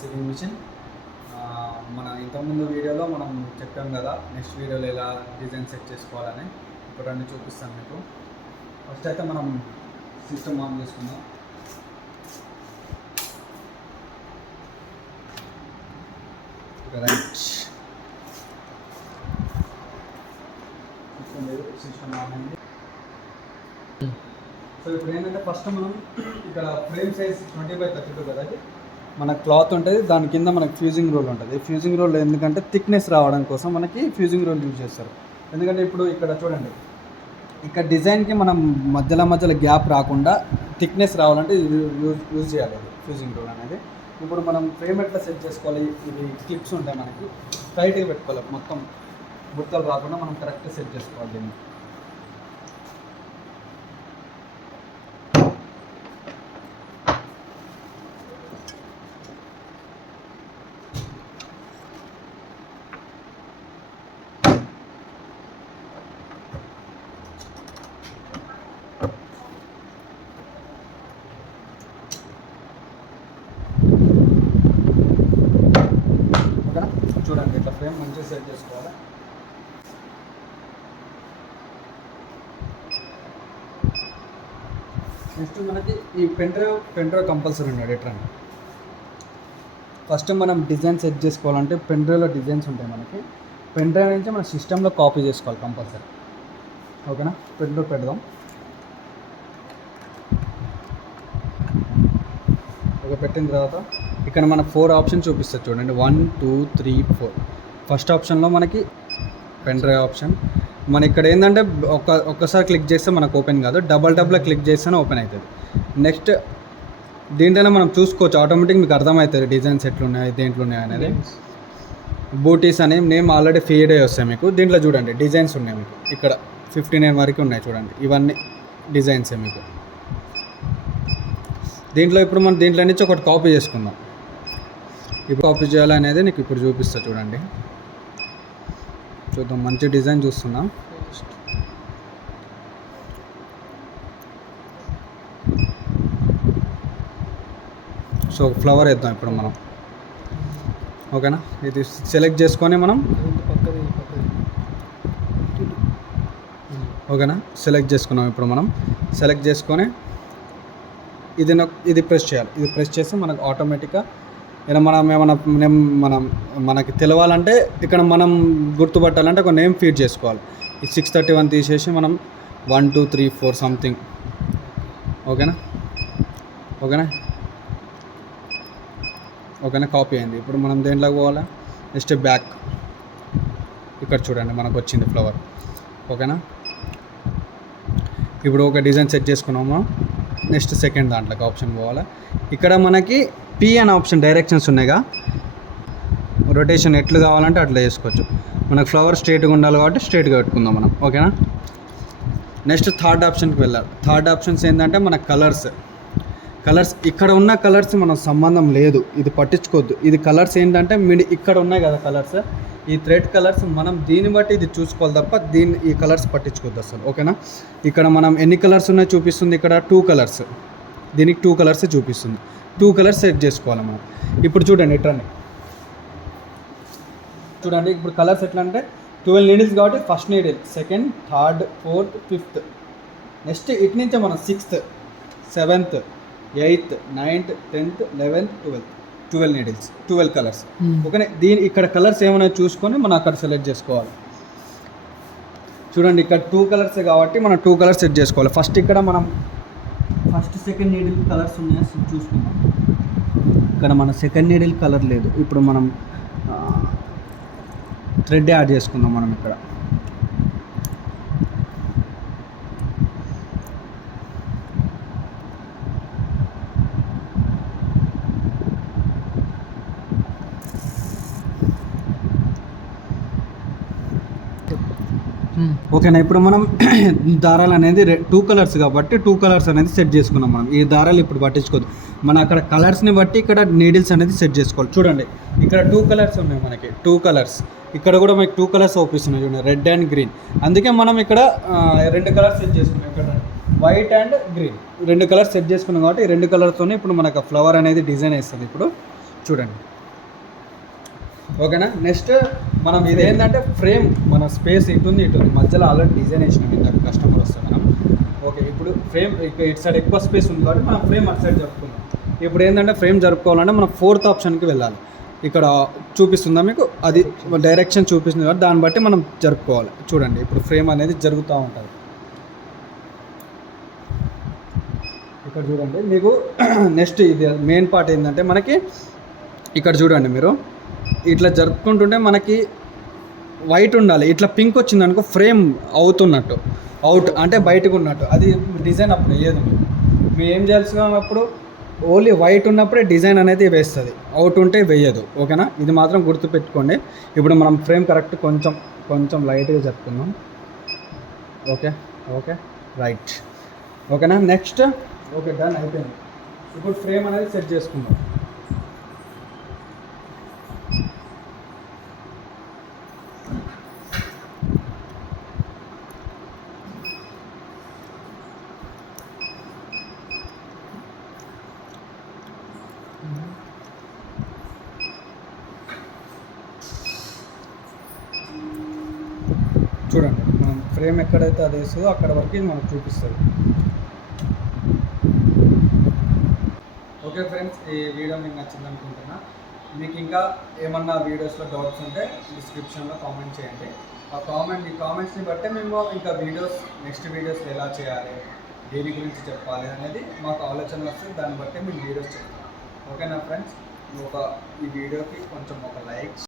Sewing machine. మన ఇంతకుముందు వీడియోలో మనం చెప్పాం కదా నెక్స్ట్ వీడియోలో ఎలా డిజైన్ సెట్ చేసుకోవాలని. ఇప్పుడు అన్నీ చూపిస్తాను మీకు. ఫస్ట్ అయితే మనం సిస్టమ్ ఆన్ చేసుకుందాం. రైట్, సిస్టమ్ ఆన్ అయింది. సో ఇప్పుడు ఏంటంటే ఫస్ట్ మనం ఇక్కడ ఫ్రేమ్ సైజ్ 20x32 కదా, అది మన క్లాత్ ఉంటుంది. దాని కింద మనకి ఫ్యూజింగ్ రోల్ ఉంటుంది. ఫ్యూజింగ్ రోల్ ఎందుకంటే థిక్నెస్ రావడం కోసం మనకి ఫ్యూజింగ్ రోల్ యూజ్ చేస్తారు. ఎందుకంటే ఇప్పుడు ఇక్కడ చూడండి, ఇక్కడ డిజైన్కి మనం మధ్యలో గ్యాప్ రాకుండా థిక్నెస్ రావాలంటే యూజ్ చేయాలి అది ఫ్యూజింగ్ రోల్ అనేది. ఇప్పుడు మనం ఫ్రేమ్ ఎట్లా సెట్ చేసుకోవాలి, ఇవి క్లిప్స్ ఉంటాయి మనకి, టైట్గా పెట్టుకోవాలి. మొత్తం బుట్టలు రాకుండా మనం కరెక్ట్గా సెట్ చేసుకోవాలి దీన్ని. చూడండి, ఇట్లా ఫ్రేమ్ మంచిగా సెట్ చేసుకోవాలి. నెక్స్ట్ మనకి ఈ పెన్డ్రైవ్ కంపల్సరీ ఉన్నాడు. ఎట్లా ఫస్ట్ మనం డిజైన్ సెట్ చేసుకోవాలంటే పెన్డ్రైవ్లో డిజైన్స్ ఉంటాయి మనకి. పెన్డ్రైవ్ నుంచి మన సిస్టంలో కాపీ చేసుకోవాలి కంపల్సరీ. ఓకేనా, పెన్డ్రైవ్ పెడదాం. పెట్టిన తర్వాత ఇక్కడ మనకు 4 ఆప్షన్ చూపిస్తుంది చూడండి, 1 2 3 4. ఫస్ట్ ఆప్షన్లో మనకి పెన్ డ్రైవ్ ఆప్షన్. మన ఇక్కడ ఏంటంటే ఒక్కసారి క్లిక్ చేస్తే మనకు ఓపెన్ కాదు, డబల్ క్లిక్ చేస్తేనే ఓపెన్ అవుతుంది. నెక్స్ట్ దీంట్లోనే మనం చూసుకోవచ్చు, ఆటోమేటిక్ మీకు అర్థమవుతుంది డిజైన్స్ ఎట్లున్నాయి, దేంట్లో ఉన్నాయి అనేది. బూటీస్ అనే నేమ్ ఆల్రెడీ ఫీడ్ అయ్యి వస్తాయి మీకు. దీంట్లో చూడండి డిజైన్స్ ఉన్నాయి మీకు, ఇక్కడ 59 వరకు ఉన్నాయి చూడండి. ఇవన్నీ డిజైన్సే మీకు. దీంట్లో ఇప్పుడు మనం దీంట్లో నుంచి ఒకటి కాపీ చేసుకుందాం. ఇప్పుడు కాపీ చేయాలనేది నీకు ఇప్పుడు చూపిస్తా చూడండి. చూద్దాం, మంచి డిజైన్ చూస్తున్నాం. సో ఫ్లవర్ వేద్దాం ఇప్పుడు మనం. ఓకేనా, ఇది సెలెక్ట్ చేసుకొని మనం ఓకేనా సెలెక్ట్ చేసుకున్నాం. ఇప్పుడు మనం సెలెక్ట్ చేసుకొని ఇది ప్రెస్ చేయాలి. ఇది ప్రెస్ చేస్తే మనకు ఆటోమేటిక్గా మనకి తెలవాలంటే ఇక్కడ మనం గుర్తుపట్టాలంటే ఒక నేమ్ ఫీడ్ చేసుకోవాలి. ఈ 631 తీసేసి మనం 1 2 3 4 సంథింగ్. ఓకేనా కాపీ అయింది. ఇప్పుడు మనం దేంట్లోకి పోవాలి, నెక్స్ట్ బ్యాక్. ఇక్కడ చూడండి మనకు వచ్చింది ఫ్లవర్. ఓకేనా, ఇప్పుడు ఒక డిజైన్ సెట్ చేసుకున్నాము. నెక్స్ట్ సెకండ్ దాంట్లోకి ఆప్షన్ పోవాలి. ఇక్కడ మనకి పి అనే ఆప్షన్ డైరెక్షన్స్ ఉన్నాయిగా, రొటేషన్ ఎట్లు కావాలంటే అట్లా చేసుకోవచ్చు. మనకు ఫ్లవర్ స్ట్రైట్గా ఉండాలి కాబట్టి స్ట్రైట్గా పెట్టుకుందాం మనం. ఓకేనా, నెక్స్ట్ థర్డ్ ఆప్షన్కి వెళ్ళాలి. థర్డ్ ఆప్షన్స్ ఏంటంటే మన కలర్స్ ఇక్కడ ఉన్న కలర్స్ మనకు సంబంధం లేదు, ఇది పట్టించుకోవద్దు. ఇది కలర్స్ ఏంటంటే ఇక్కడ ఉన్నాయి కదా కలర్స్, ఈ థ్రెడ్ కలర్స్ మనం దీన్ని బట్టి ఇది చూసుకోవాలి తప్ప ఈ కలర్స్ పట్టించుకోవద్దు అసలు. ఓకేనా, ఇక్కడ మనం ఎన్ని కలర్స్ ఉన్నాయో చూపిస్తుంది. ఇక్కడ 2 కలర్స్, దీనికి 2 కలర్స్ చూపిస్తుంది. 2 కలర్స్ సెట్ చేసుకోవాలి మనం. ఇప్పుడు చూడండి ఎట్లండి, చూడండి ఇప్పుడు కలర్స్ ఎట్లా అంటే 12 నీడిల్స్ కాబట్టి first needle, second, third, fourth, fifth. Next ఇటు నుంచే మనం 6th 7th 8th 9th 10th 11th 12 needles, 12 colours. ఓకేనా, ఇక్కడ కలర్స్ ఏమైనా చూసుకొని మనం అక్కడ సెలెక్ట్ చేసుకోవాలి. చూడండి ఇక్కడ 2 కలర్సే కాబట్టి మనం 2 కలర్స్ సెట్ చేసుకోవాలి. ఫస్ట్ ఇక్కడ మనం సెకండ్ నీడిల్ కలర్స్ ఉన్నాయో చూసుకుందాం. ఇక్కడ మన సెకండ్ నీడిల్ కలర్ లేదు. ఇప్పుడు మనం థ్రెడ్ యాడ్ చేసుకుందాం మనం ఇక్కడ. ఓకేనా, ఇప్పుడు మనం దారాలు అనేది 2 కలర్స్ కాబట్టి 2 కలర్స్ అనేది సెట్ చేసుకున్నాం మనం. ఈ దారాలు ఇప్పుడు పట్టించుకోదు, మనం అక్కడ కలర్స్ని బట్టి ఇక్కడ నీడిల్స్ అనేది సెట్ చేసుకోవాలి. చూడండి ఇక్కడ 2 కలర్స్ ఉన్నాయి మనకి, 2 కలర్స్. ఇక్కడ కూడా మనకి 2 కలర్స్ అవుపిస్తున్నాయి చూడండి, రెడ్ అండ్ గ్రీన్. అందుకే మనం ఇక్కడ 2 కలర్స్ సెట్ చేసుకున్నాం. ఇక్కడ white and green 2 colours set చేసుకున్నాం కాబట్టి ఈ 2 కలర్స్తోనే ఇప్పుడు మనకు ఫ్లవర్ అనేది డిజైన్ వేస్తుంది. ఇప్పుడు చూడండి. ఓకేనా. నెక్స్ట్ మనం ఇది ఏంటంటే ఫ్రేమ్ మన స్పేస్ ఇటుంది మధ్యలో ఆల్రెడీ డిజైన్ వేసినాం ఇందాక కస్టమర్ వస్తే మనం. ఓకే, ఇప్పుడు ఫ్రేమ్ ఇటు సైడ్ ఎక్కువ స్పేస్ ఉంది కాబట్టి మనం ఫ్రేమ్ అటు సైడ్ జరుపుకున్నాం. ఇప్పుడు ఏంటంటే ఫ్రేమ్ జరుపుకోవాలంటే మనం 4th ఆప్షన్కి వెళ్ళాలి. ఇక్కడ చూపిస్తుందా మీకు, అది డైరెక్షన్ చూపిస్తుంది కాబట్టి దాన్ని బట్టి మనం జరుపుకోవాలి. చూడండి ఇప్పుడు ఫ్రేమ్ అనేది జరుగుతూ ఉంటుంది. ఇక్కడ చూడండి మీకు నెక్స్ట్ ఇది మెయిన్ పార్ట్ ఏంటంటే మనకి ఇక్కడ చూడండి మీరు ఇట్లా జరుపుకుంటుంటే మనకి వైట్ ఉండాలి. ఇట్లా పింక్ వచ్చింది అనుకో ఫ్రేమ్ అవుతున్నట్టు, అవుట్ అంటే బయటకు ఉన్నట్టు, అది డిజైన్ అప్పుడు వేయదు. మేము ఏం చేయాల్సినప్పుడు ఓన్లీ వైట్ ఉన్నప్పుడే డిజైన్ అనేది వేస్తుంది, అవుట్ ఉంటే వేయదు. ఓకేనా, ఇది మాత్రం గుర్తుపెట్టుకోండి. ఇప్పుడు మనం ఫ్రేమ్ కరెక్ట్ కొంచెం లైట్గా జరుపుకుందాం. Okay okay right. ఓకేనా. నెక్స్ట్ ఓకే డన్ అయిపోయింది. ఇప్పుడు ఫ్రేమ్ అనేది సెట్ చేసుకుందాం. చూడండి మనం ఫ్రేమ్ ఎక్కడైతే అది వేస్తుందో అక్కడ వరకు మనకు చూపిస్తుంది. ఓకే ఫ్రెండ్స్, ఈ వీడియో మీకు నచ్చింది అనుకుంటున్నా. మీకు ఇంకా ఏమన్నా వీడియోస్లో డౌట్స్ ఉంటే డిస్క్రిప్షన్లో కామెంట్ చేయండి. ఈ కామెంట్స్ని బట్టే మేము ఇంకా నెక్స్ట్ వీడియోస్ ఎలా చేయాలి, దేని గురించి చెప్పాలి అనేది మాకు ఆలోచన వస్తుంది. దాన్ని బట్టి మేము వీడియోస్ చెప్తాం. ఓకేనా ఫ్రెండ్స్, ఈ వీడియోకి కొంచెం ఒక లైక్